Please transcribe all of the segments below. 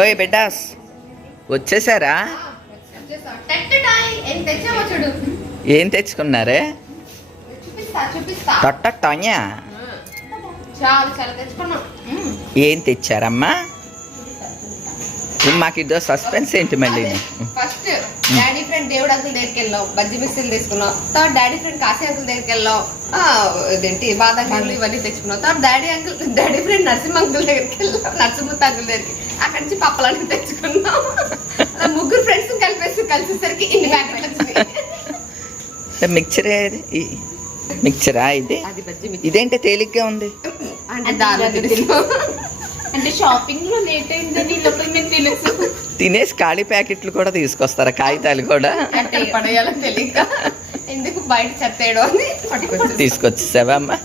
ఓయ్ బిడ్డాస్ వచ్చేసారా? ఏం తెచ్చుకున్నారే? తొట్ట టొన్యా ఏం తెచ్చారమ్మా? మాకు ఇదో సస్పెన్స్ ఏంటి మళ్ళీ? ఫస్ట్ డాడీ ఫ్రెండ్ దేవుడు అంకుల్ దగ్గరికి వెళ్ళాం, బజ్జీ మిస్సులు తీసుకున్నాం. తర్వాత డాడీ ఫ్రెండ్ కాశీ అంకుల్ దగ్గరికి వెళ్ళాం, ఇదేంటి బాదం ఇవన్నీ తెచ్చుకున్నాం. తర్వాత డాడీ ఫ్రెండ్ నరసింహ అంకుల్ దగ్గరికి వెళ్ళాం, నరసింహ అంకుల్ దగ్గరికి. అక్కడి నుంచి పప్పలన్నీ తెచ్చుకున్నాం. అలా ముగ్గురు ఫ్రెండ్స్ కలిసేసరికి ఇన్ని ప్యాకెట్లు వచ్చినాయి. మిక్చరా ఇది? ఇదేంటి తేలిగ్గా ఉంది? అంటే షాపింగ్ లో లేట్ అయిందని లోపల మేము తెలుసు. తినేసి ఖాళీ ప్యాకెట్లు కూడా తీసుకొస్తారా? కాగితాలు కూడా పడేయాలో తెలియక ఎందుకు బయట చెత్తేయడం అని పట్టుకొచ్చి తీసుకొచ్చేసావా అమ్మా?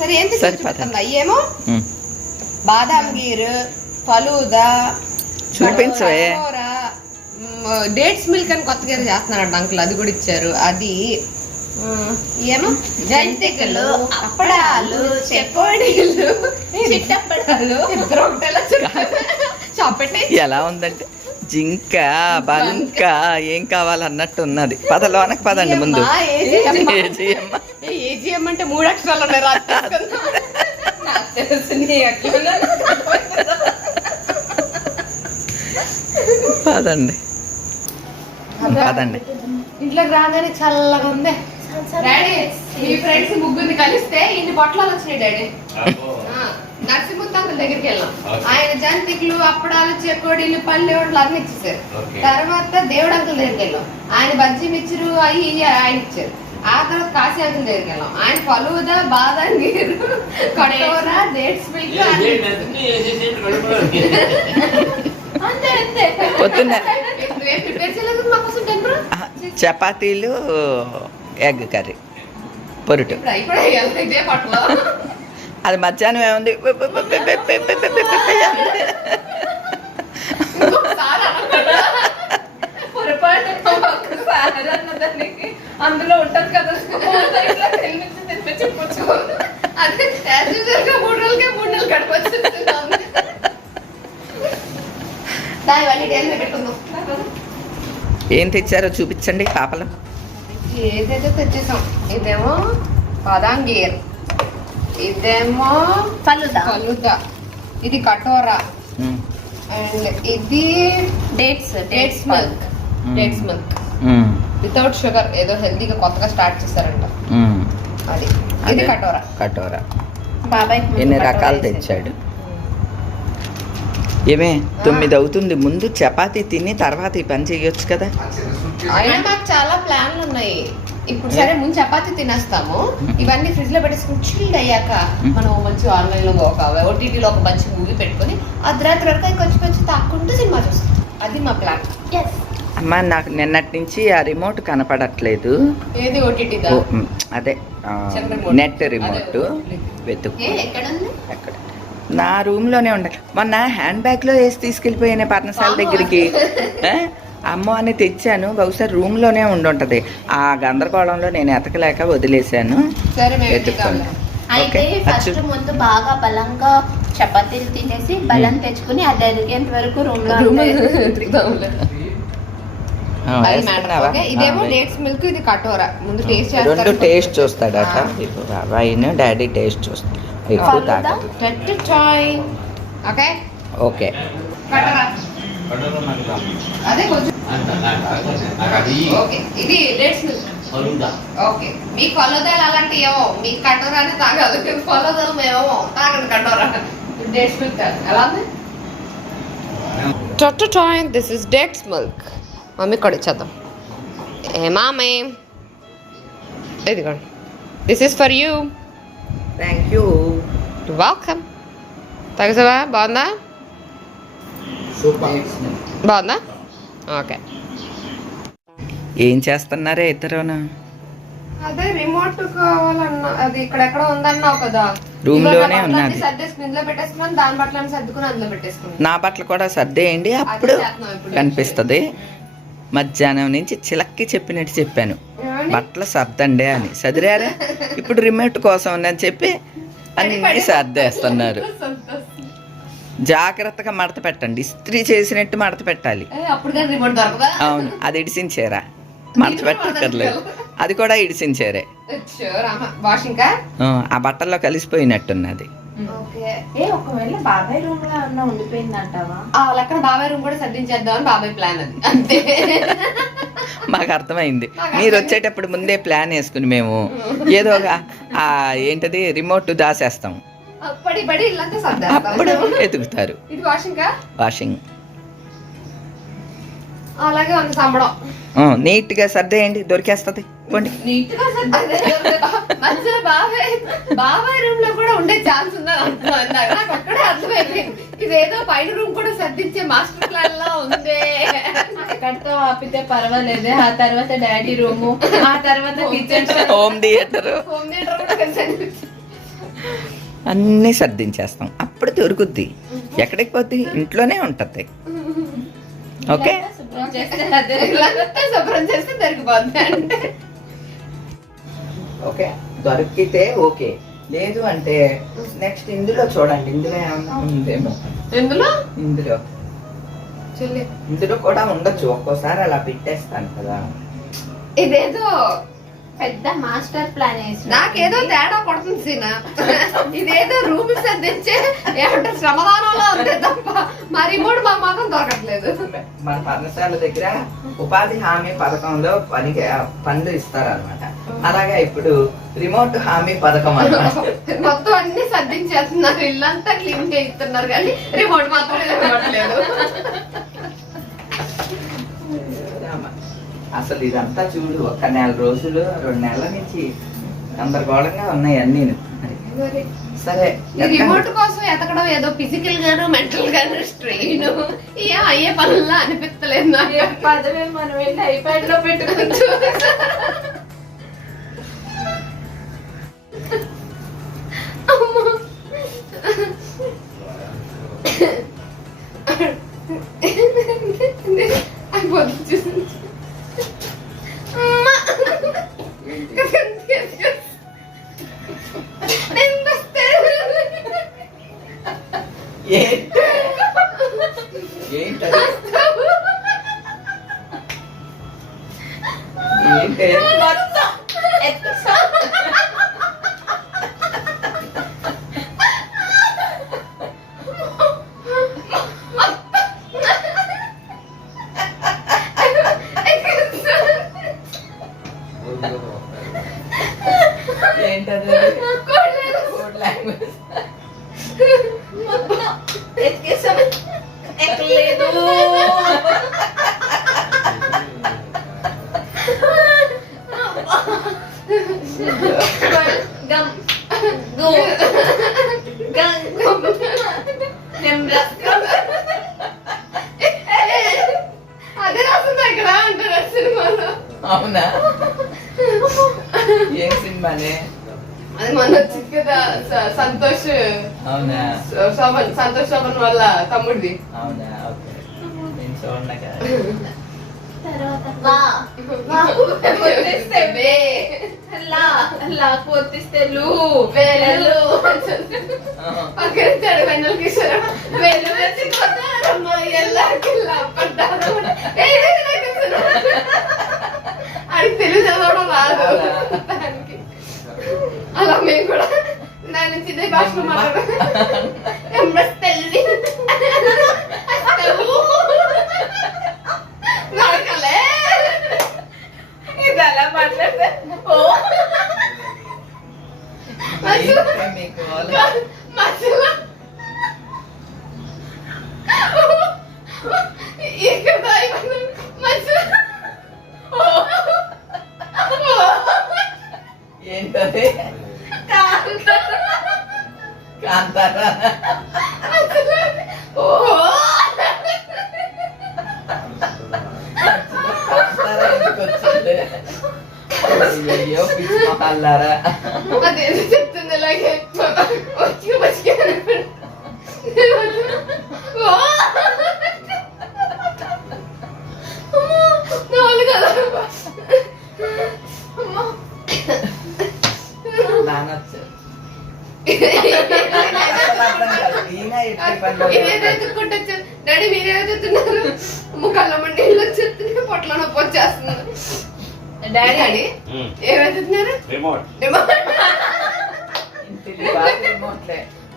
సరే ఏం తీసుకొచ్చుకుంటుందా? ఏమో బాదాం గీర్, ఫలూదా, చూపించవే. డేట్స్ మిల్క్ అని కొత్తగా చేస్తున్నారంట అంకుల్, అది కూడా ఇచ్చారు. అది ఏమో జంతికలు, అప్పడాలు, చెకోడీలు, చిట్టప్పడాలు ఎలా ఉందంటే జింక బంక ఏం కావాలన్నట్టు ఉన్నది. పదలోనకి పదండి ముందు. ఏజిఎం అంటే 3 అక్షరాలు పదండి పదండి. ఇంట్లోకి రాగానే చల్లగా ఉంది. డాడీ మీ ఫ్రెండ్స్ ముగ్గురిని కలిస్తే ఇన్ని పొట్లాలు వచ్చినాయి డాడీ. నరసింహ అంకుల్ దగ్గరికి వెళ్ళాం, ఆయన జంతికలు, అప్పడాలు, చెకోడీలు, పల్లెవాళ్ళు అన్ని ఇచ్చేసారు. తర్వాత దేవుడు అంకుల్ దగ్గరికి వెళ్ళాం, ఆయన బజ్జీ మిక్చరు అవి ఆయన ఇచ్చారు. ఆ తర్వాత కాశీ అంకుల్ దగ్గరికి వెళ్ళాం, ఆయన ఫలూదా, బాదం గీరు, కటోరా, డేట్స్ మిల్క్ పొద్దున్న చపాతీలు, ఎగ్ కర్రీ, పొరుటు. అది మధ్యాహ్నం ఏముంది? అందులో ఉంటది కదా ఏం తెచ్చారో చూపించండి పాపలు. ఏదైతే తెచ్చేసాం, ఇదేమో బాదాం గీర్, ఇదేమో ఫలూదా, ఇది కటోరా, అండ్ ఇది డేట్స్ మిల్క్ వితౌట్ షుగర్. ఏదో హెల్తీగా కొత్తగా స్టార్ట్ చేస్తారంట. అది ఇది కటోరా. బాబాయ్ ఎన్ని రకాలు తెచ్చాడు? ఏమే 9 అవుతుంది, ముందు చపాతీ తిని తర్వాత ఈ పని చేయొచ్చు కదా. అయినా మాకు చాలా ప్లాన్లు ఉన్నాయి. ఇప్పుడు సరే ముందు చపాతీ తినేస్తాము, ఇవన్నీ ఫ్రిడ్జ్ లో పెట్టేసుకుని చిల్డ్ అయ్యాక మనం మంచి ఆన్లైన్ లో ఒక ఓటీటీలో ఒక మంచి మూవీ పెట్టుకుని అర్ధరాత్రి వరకు కొంచెం తాక్కుంటూ సినిమా చూస్తాం. అది మా ప్లాన్. అమ్మా నాకు నిన్నటి నుంచి ఆ రిమోట్ కనపడట్లేదు. ఏది? ఓటీటీ అదే నెట్ రిమోట్ వెతుకు. ఎక్కడ? నా రూమ్ లోనే ఉండాలి. మొన్న హ్యాండ్ బ్యాగ్ లో వేసి తీసుకెళ్ళిపోయాను పర్ణశాల దగ్గరికి. అమ్మో అని తెచ్చాను, బహుశా రూమ్ లోనే ఉండుంటది. ఆ గందరగోళంలో నేను ఎతకలేక వదిలేసాను. అయితే ఫస్ట్ ముందు బాగా బలంగా చపాతీలు తినేసి బలం తెచ్చుకుని అది ఎదిగేంత వరకు రూమ్ లో. ఇదేమో డేట్స్ మిల్క్, ఇది కటోరా. ముందు టేస్ట్ రెండు టేస్ట్ చూస్తాడట బాబాయిను, డాడీ టేస్ట్ చూస్తాడు. ఎక్కువ తాగదు. ఓకే అదే కొంచెం ఓకే. ఇది డేట్స్ మిల్క్. ఓకే, మీ ఫలూదాలు అలాంటి ఏమో, మీ కటోరాని తాగదు. ఫలూదాలు మేమేమో తాగదు, కటోరా. డేట్స్ మిల్క్ ఎలా ఉంది? This is dates milk. Mummy కూడా ఇచ్చేద్దాం. ఏ మామే, ఇదిగోండి, this is for you. Thank you. Welcome. తాగేసావా? బాగుందా? బాగుందా? ఓకే. ఏం చేస్తున్నారే ఇద్దరునా? అదే రిమోట్ కావాలన్నా, అది ఇక్కడ ఉందన్నావు కదా, రూమ్ లోనే ఉన్నది. సర్దేసుకుని ఇందులో పెట్టేసుకున్నాను, దాని బట్టలను సర్దుకుని అందులో పెట్టేసుకున్నాను. నా బట్టలు కూడా సర్దేయండి, అప్పుడు కనిపిస్తుంది. మధ్యాహ్నం నుంచి చిలక్కి చెప్పినట్టు చెప్పాను, బట్టలు సర్దండి అని. సదిరారా? ఇప్పుడు రిమోట్ కోసం అని చెప్పి అన్ని సర్దేస్తున్నారు. జాగ్రత్తగా మడత పెట్టండి, ఇస్త్రీ చేసినట్టు మడత పెట్టాలి. అప్పుడు కానీ రిమోట్ దొరకదా? అవును, అది ఇడిసించేరా, మడత పెట్టక్కర్లేదు, అది కూడా ఇడిసించేరే. వాషింగ్ ఆ బట్టల్లో కలిసిపోయినట్టున్నది. ఒకవేళ బాబాయ్ రూమ్ లో ఏమన్నా ఉండిపోయిందంటావా? లెక్కన బాబాయ్ రూమ్ కూడా సర్దించేద్దామని బాబాయ్ ప్లాన్ అది అంతే. మాకు అర్థమైంది, మీరు వచ్చేటప్పుడు ముందే ప్లాన్ వేసుకుని మేము ఏదోగా ఏంటది రిమోట్ దాసేస్తాం, పడి పడి ఇల్లంతా సర్దేస్తాం. అప్పుడు వెతుకుతారు. ఇది వాషింగ్ అలాగే ఉంది సంబడం. నీట్ గా సర్దేయండి, దొరికేస్తుంది. పోండి. నీట్ గా మధ్యలో బాబాయ్ రూమ్ లో కూడా ఉండే ఛాన్స్ ఉందని అంటున్నాను. నాకు అక్కడే అర్థమైపోయింది, ఇదేదో పైన రూమ్ కూడా సర్దించే మాస్టర్ ప్లాన్ లా ఉంది. ఎక్కడితో ఆపితే పర్వాలేదు, ఆ తర్వాత డాడీ రూము, ఆ తర్వాత కిచెన్, హోమ్ థియేటర్ కూడా అన్నీ సర్దించేస్తాం, అప్పుడు దొరుకుద్ది. ఎక్కడికి పోద్ది? ఇంట్లోనే ఉంటది. ఓకే, శుభ్రం చేస్తే శుభ్రం చేస్తే దొరికిపోద్ది అంటే ఓకే. దొరికితే ఓకే, లేదు అంటే నెక్స్ట్ ఇందులో చూడండి, ఇందులో ఏమన్నా ఉందేమో. ఎందులో ఇందులో కూడా ఉండొచ్చు, ఒక్కోసారి అలా పెట్టేస్తాను కదా. ఇదేదో పెద్ద మాస్టర్ ప్లాన్ వేసి నాకేదో తేడా కొడుతుంది సీనా. ఇదేదో రూమ్ సర్దించే ఏమంటారు శ్రమదానంలో ఉంది తప్ప మరి మూడు మా మాత్రం దొరకట్లేదు. మన పర్ణశాల దగ్గర ఉపాధి హామీ పథకంలో పనులు ఇస్తారనమాట. అలాగే ఇప్పుడు రిమోట్ హామీ పథకం అన్నమాట. మొత్తం అన్ని సర్దించేస్తున్నారు, ఇల్లంతా క్లీన్ చేయిస్తున్నారు కానీ రిమోట్ మాత్రం ఇవ్వట్లేదు. అసలు ఇదంతా చూడు, ఒక 4 రోజులు 2 నెలల నుంచి గందరగోళంగా ఉన్నాయి అన్నీ. సరే, రిమోట్ కోసం ఎతకడం ఏదో ఫిజికల్ గాను మెంటల్ గాను స్ట్రెయిన్ ఏం అయ్యే పనుల్లో అనిపించలేదు నాకు. పదవే మనం వెళ్ళి ఐప్యాడ్ లో పెట్టుకుంటూ అయిపోతుంది. అదే రాస్తుందా ఇక్కడ అంటారు సినిమాలో. అవునా? ఏం సినిమానే అది మొన్న వచ్చింది కదా, సంతోష్. అవునా? సంతోష్ శోభన్ వాళ్ళ తమ్ముడిది. అవునా? ఓకే, నేను చూడగా. అది తెలుగు చదవడం రాదు దానికి. అలా మేము కూడా దాని నుంచి ఇదే భాషలో మాట్లాడాలి. ఇది అలా మాట్లాడితే ఏంటది? కాంతారా? అయ్యో పిచ్చి మొహాలారా. అదేదో చెప్తుంది అలాగే వచ్చి వచ్చి నానొచ్చు. ఈయన ఇదేదో ఎత్తుక్కుంటొచ్చు. డాడీ మీరేమో చెప్తున్నారు, ముఖాల్లో నీళ్ళు వచ్చేస్తున్నాయి, పొట్ల నొప్పి వచ్చేస్తున్నారు. డాడీ ఏమవుతున్నారు?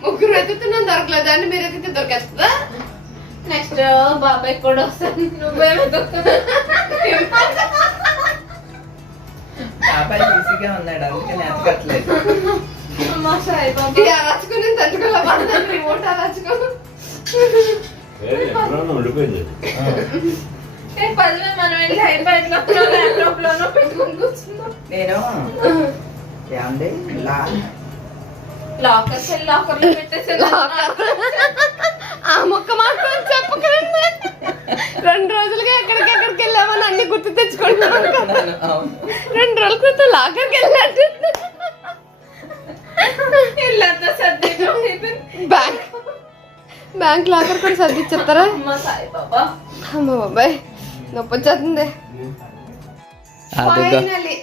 ముగ్గురు ఎత్తుతున్నాం దొరకలేదు అండి, మీరు ఎత్తితే దొరికేస్తుందా? నెక్స్ట్ బాబాయ్ కూడా వస్తాను. నువ్వేమో బాబాయ్ బిజీగా ఉన్నాడు, అందుకని ఎత్తకట్లేదు. రాచుకుని తట్టుకోవాలి రిమోట్ రాచుకోను. మనం వెళ్ళి హైదరాబాద్లోనో పెట్టుకుని కూర్చున్నాం. నేను ఏమండి లాకర్లో పెట్టేసి ఆ మొక్క మాత్రం చెప్పకండి. 2 రోజులుగా ఎక్కడికి వెళ్ళామని అన్ని గుర్తు తెచ్చుకుంటున్నాను. 2 రోజుల క్రితం లాకర్కి వెళ్ళాడు. బ్యాంక్ లాకర్ కూడా సర్దిచ్చేస్తారా? అమ్మ బాబాయ్ నొప్పి వచ్చేస్తుంది. Finally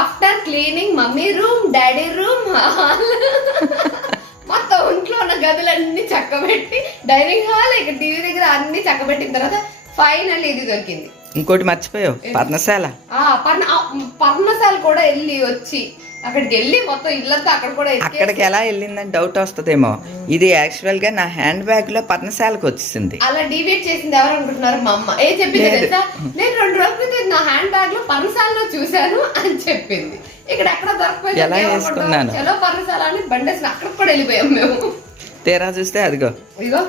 after cleaning mummy room, daddy room, మొత్తం ఒంట్లో ఉన్న గదులన్నీ చక్కబెట్టి, డైనింగ్ హాల్, ఇక టీవీ దగ్గర అన్ని చక్కబెట్టిన తర్వాత ఫైనల్ ఇది దొరికింది. ఇంకోటి మర్చిపోయావు, పర్ణశాల. పర్ణశాల కూడా వెళ్ళి వచ్చి అక్కడికి వెళ్ళి మొత్తం ఇల్లంతా అక్కడ కూడా అక్కడికి ఎలా వెళ్ళిందని డౌట్ వస్తుందేమో. ఇది యాక్చువల్ గా నా హ్యాండ్ బ్యాగ్ లో పర్ణశాలకు వచ్చింది. అలా డివైడ్ చేసింది ఎవరు అనుకుంటున్నారు? మా అమ్మ. ఏ చెప్పింది తెలుసా? నేను 2 రోజుల క్రితం నా హ్యాండ్ బ్యాగ్ లో పర్ణశాలలో చూశాను అని చెప్పింది. ఇక్కడ ఎక్కడ దొరకపోయింది. ఎలా వేసుకున్నాను? చలో పర్ణశాల అని బండేసిన అక్కడికి కూడా వెళ్ళిపోయాం మేము. తీరా చూస్తే అదిగో ఇదిగో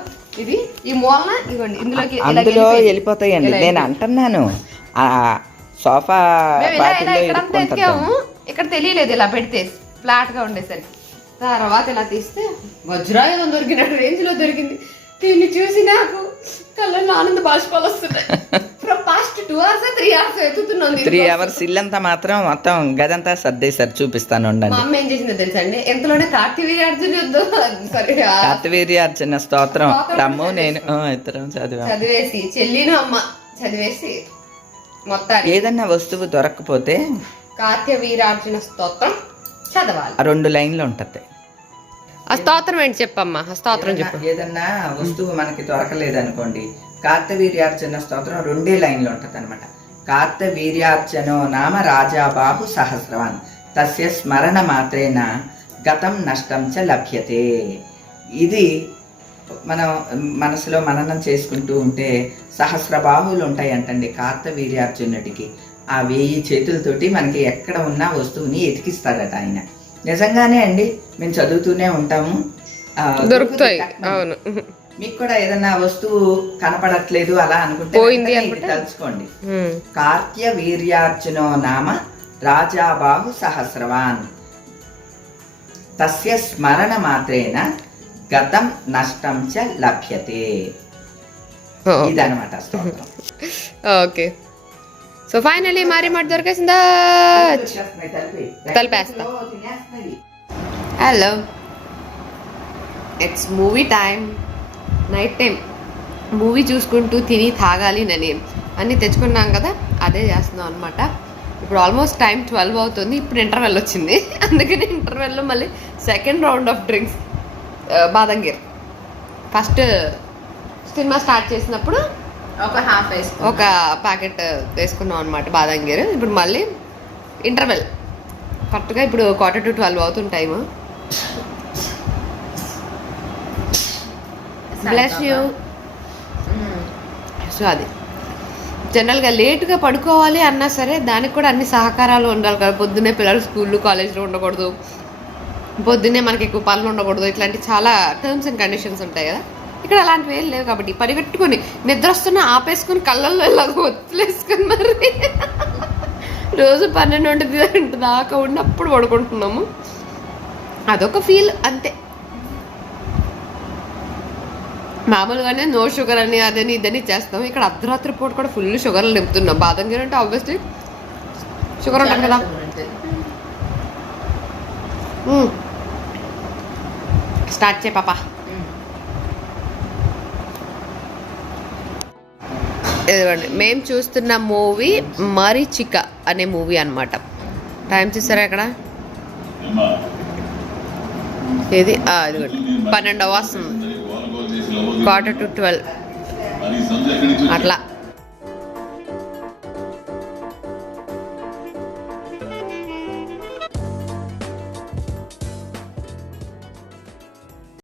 ఇది ఈ మూలన ఇదిగోండి ఇందులోకి అందులో వెళ్ళిపోతాయండి. నేను అంటున్నాను ఆ సోఫా ఎత్తుకాము, ఇక్కడ తెలియలేదు ఇలా పెడితే ఫ్లాట్ గా ఉండేసరికి. తర్వాత ఇలా తీస్తే వజ్రాయుధం దొరికినట్టు రేంజ్ లో దొరికింది. దీన్ని చూసి నాకు కళ్ళల్లో ఆనంద బాష్పాలు వస్తున్నాయి. Past 2 hours 3 hours ఎత్తుతున్నాం. 3 hours ఇల్లంతా మాత్రం మొత్తం గదంతా సర్దేశారు, చూపిస్తాను ఉండండి. మా అమ్మ ఏం చేసిందో తెలుసా అండి? ఎంతలోనే కార్తీవీర్యార్జున యుద్ధం, సారీ కార్తీవీర్యార్జున స్తోత్రం రమ్ము నేను ఇద్దరం చదివేసి, చెల్లిను అమ్మ చదివేసి మొత్తం ఏదన్నా వస్తువు దొరకకపోతే కార్తీవీర్యార్జున స్తోత్రం చదవాలి. 2 లైన్లు ఉంటది. ఆ స్తోత్రం ఏంటి చెప్పమ్మా? ఆ స్తోత్రం చెప్పు. ఏదన్నా వస్తువు మనకి దొరకలేదు అనుకోండి, కార్తవీర్యార్జున స్తోత్రం 2 లైన్లు ఉంటది అనమాట. కార్తవీర్యార్జనో నామ రాజాబాహు సహస్రవాన్ తస్య స్మరణ మాత్రేన గతం నష్టం చ లభ్యతే. ఇది మనం మనసులో మననం చేసుకుంటూ ఉంటే సహస్రబాహువులు ఉంటాయి అంటండి కార్తవీర్యార్జునుడికి. ఆ 1000 చేతులతోటి మనకి ఎక్కడ ఉన్న వస్తువుని ఎతికిస్తాడట ఆయన. నిజంగానే అండి, మేము చదువుతూనే ఉంటాము, దొరుకుతాయి. అవును, మీకు కూడా ఏదన్నా వస్తువు కనపడట్లేదు అలా అనుకుంటే తలుచుకోండి. కార్త్యవీర్యార్జునో నామ రాజాబాహు సహస్రవాన్ తస్య స్మరణ మాత్రేన గతం నష్టం చ లభ్యతే. ఇదనమాట స్తోత్రం. ఓకే, సో ఫైనలీ మరి మాట దొరికేసిందా? తలపేస్తా. Hello, it's movie time. Night time movie చూసుకుంటూ తిని తాగాలి అని అన్నీ తెచ్చుకున్నాం కదా, అదే చేస్తున్నాం అనమాట. ఇప్పుడు ఆల్మోస్ట్ టైం 12 అవుతుంది. ఇప్పుడు ఇంటర్వెల్ వచ్చింది, అందుకని ఇంటర్వెల్లో మళ్ళీ సెకండ్ రౌండ్ ఆఫ్ డ్రింక్స్. బాదంగిర్ ఫస్ట్ సినిమా స్టార్ట్ చేసినప్పుడు ఒక ప్యాకెట్ వేసుకున్నాం అనమాట బాదంగిర్. ఇప్పుడు మళ్ళీ ఇంటర్వెల్ కరెక్ట్గా ఇప్పుడు 11:45 అవుతుంది టైము. Bless you. సో అది జనరల్గా లేటుగా పడుకోవాలి అన్నా సరే దానికి కూడా అన్ని సహకారాలు ఉండాలి కదా. పొద్దున్నే పిల్లలు స్కూళ్ళు కాలేజీలో ఉండకూడదు, పొద్దున్నే మనకి ఎక్కువ పనులు ఉండకూడదు, ఇట్లాంటి చాలా టర్మ్స్ అండ్ కండిషన్స్ ఉంటాయి కదా. ఇక్కడ అలాంటివి ఏం లేవు కాబట్టి పరిగెట్టుకొని నిద్ర వస్తున్నా ఆపేసుకొని కళ్ళల్లో ఇలాగ ఒత్తులేసుకొని మరి రోజు 12 దాకా ఉన్నప్పుడు పడుకుంటున్నాము. అదొక ఫీల్ అంతే. మామూలుగానే నో షుగర్ అని అదని ఇదని చేస్తాం. ఇక్కడ అర్ధరాత్రి పూట కూడా ఫుల్ షుగర్లు నింపుతున్నాం. బాదంగిరి అంటే ఆబ్వియస్లీ షుగర్ ఉంటుంది కదా. స్టార్ట్ చేయ పాప. ఇదిగోండి మేము చూస్తున్న మూవీ మరీచిక అనే మూవీ అనమాట. టైం చూసారా ఇక్కడ? ఇది ఇదిగోండి 12 వస్తుంది. 1:45 అట్లా